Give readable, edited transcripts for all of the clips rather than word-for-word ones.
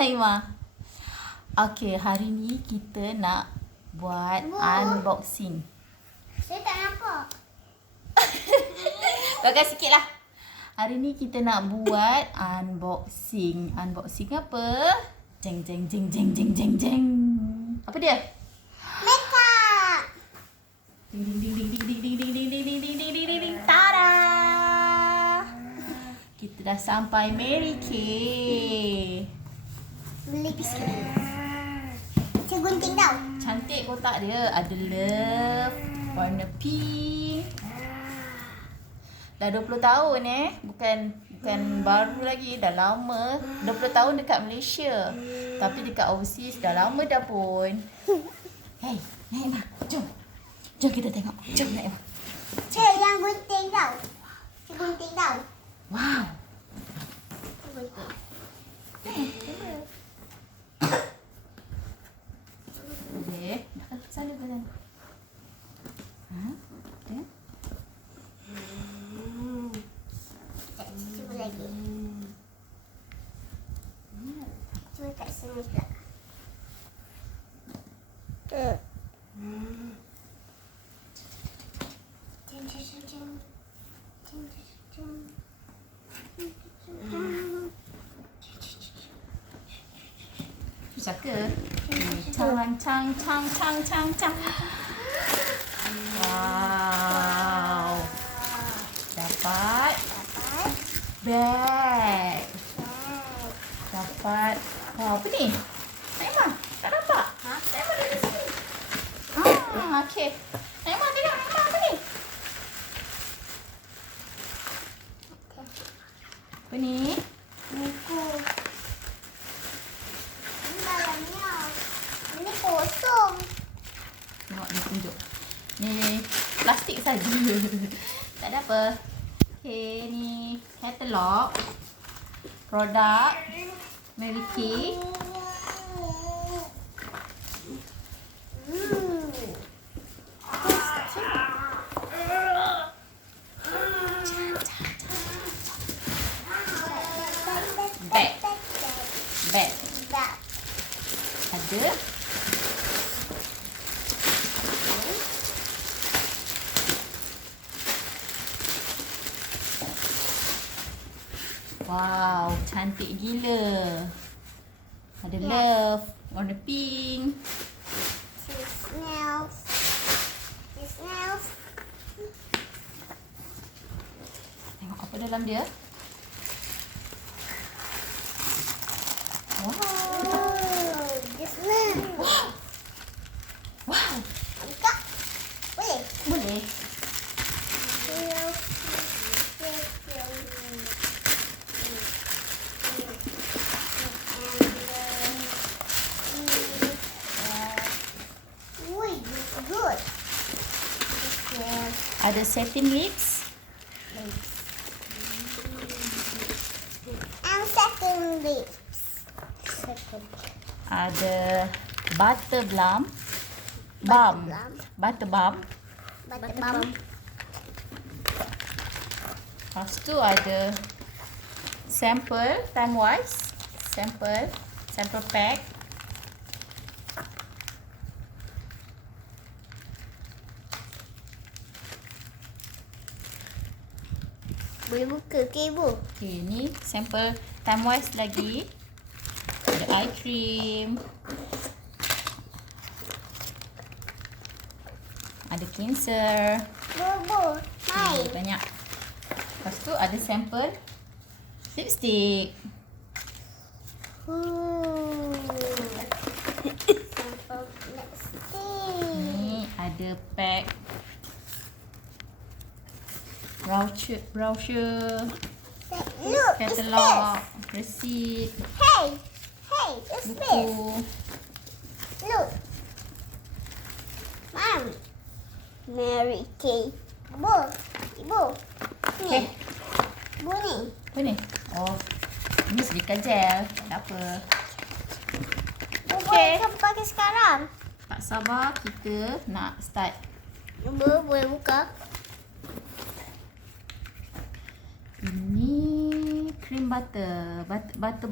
Naimah? Okay, hari ni kita nak buat unboxing. Saya tak nampak. Bakal sikit lah. Hari ni kita nak buat unboxing. Unboxing apa? Jeng jeng jeng jeng jeng jeng jeng. Apa dia? Makeup. Ding ding ding ding ding ding ding ding ding ding ding ding ding ding ding. Tada! Kita dah sampai Mary Kay. Beli sikit. Saya gunting tau. Cantik kotak dia. Ada love, warna pink. Dah 20 tahun Bukan baru lagi. Dah lama. 20 tahun dekat Malaysia. Tapi dekat overseas dah lama dah pun. Hey, Naimah, jom. Jom kita tengok. Jom Naimah. Saya yang gunting tau. Saya gunting tau. Wow. Saya gunting. Boleh. Dah ke sana ke sana. Ha? Ada? Cuba lagi. Cuba kat sini pula. Susah ke? Cang cang cang cang cang cang. Wow. Dapat bag. Dapat. Wow, apa ni? Naimah, tak nampak? Ha? Naimah ada di sini. Okey. Naimah tengok, Naimah apa ni? Apa ni? Buku. Ini dalamnya. Ini kosong. Tengok dia tunjuk. Ni plastik saja. Tak ada apa. Okay, ni katalog produk Mary Kay. Bag. Ada wow, cantik gila. Ada love, warna pink. Smells. Tengok apa dalam dia. Wow. This one. Wow. Buka. Boleh. Boleh. Good. Ada satin lips. And second lips. Ada butter balm. Butter balm. Butter balm. Lepas tu ada sample time wise. Sample pack. Boleh buka ke ibu? Okay, ni sample time wise lagi. Ada eye cream. Ada cleanser. Bu. Hai. Banyak. Lepas tu ada sample lipstick. Sample lipstick. Ni ada pack brochure, Look, it's katalog, this. receipt, Hey, it's this. buku. Look. Mom. Mary Kay. Ibu. Ni. Okay. Ibu ni. Apa ni? Oh, ini sedikit gel. Tak ada apa. Boleh ke pakai sekarang? Tak sabar, kita nak start. Ibu boleh buka. Ini cream butter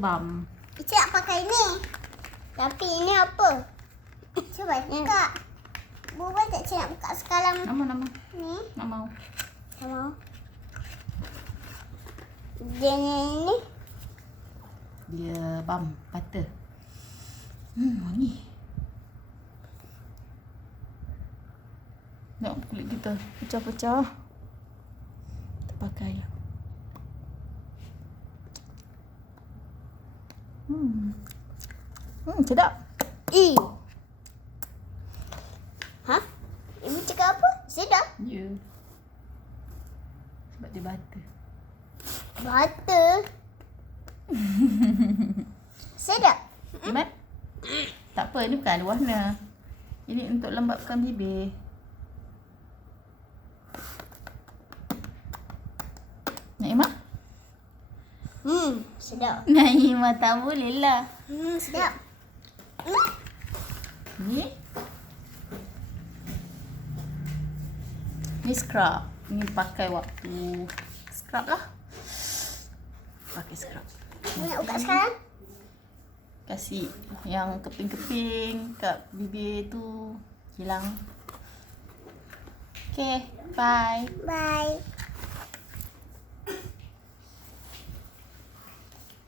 balm. Ica nak pakai ni. Tapi ini apa? Cuba buka. Buat tak Cik nak buka sekarang Nama. ni? Tak mau. Tak mau. Dia ni. Dia butter. Wangi. Tengok kulit kita pecah-pecah. Kita pakai lah. Sedap. Ha? Ibu cakap apa? Sedap. Ya. Sebab dia butter. Butter. Sedap. Iman? Tak apa, ni bukan ada warna. Ini untuk lembapkan bibir. Naimah? Sedap. Naimah tak boleh lah. Sedap. Ni scrub. Ni pakai waktu scrub lah. Pakai scrub. Nak buka sekarang? Kasih yang keping-keping kat bibir tu hilang. Okay, bye. Bye.